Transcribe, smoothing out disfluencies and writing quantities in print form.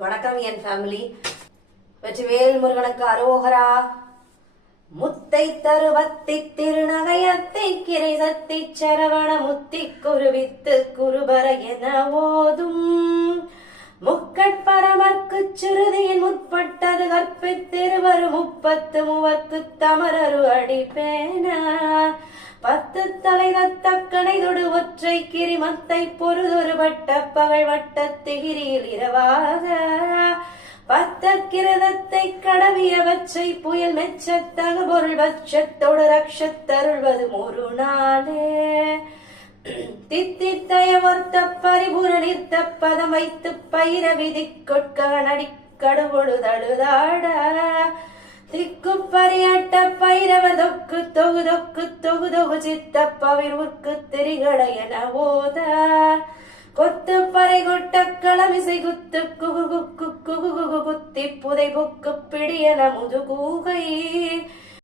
வணக்கம் என் ஃபேமிலி. வெற்றிவேல் முருகனுக்கு அரோகரா. முத்தை தருவத்தி திருநகையத்தை கிரை சத்தி சரவண முத்தி குருவித்து குருபர என ஓதும் முக்கட்பரமர்க்கு சுருதியின் முற்பட்டது கற்பித்திருவரு 30 தமரரு அடிப்பேன 10 தலை தத்தக்கனை தொடு ஒற்றை கிரிமத்தை பொருதொரு வட்ட பகல் வட்ட திகிரியில் இரவாக 10 கிரதத்தை கடவிய வச்சை புயல் மெச்சத்தகு பொருள் வச்சத்தோடு ரக்ஷத்தருள்வது ஒரு நாளே தித்தித்தய ஒர்த்த பரிபுர நிறுத்த பதம் வைத்து பயிர விதி கொட்கனடி கடுபொழுதழுதாட திக்கு பரியட்ட பைரவர் தொக்கு தொகு தொக்கு தொகு தொகு சித்த பவிர்வுக்கு திரிகட என ஓத கொத்து பறை கொட்ட களமிசை குத்து குகு குக்கு குகு குகு குத்தி புதை புக்கு பிடியன முதுகூகை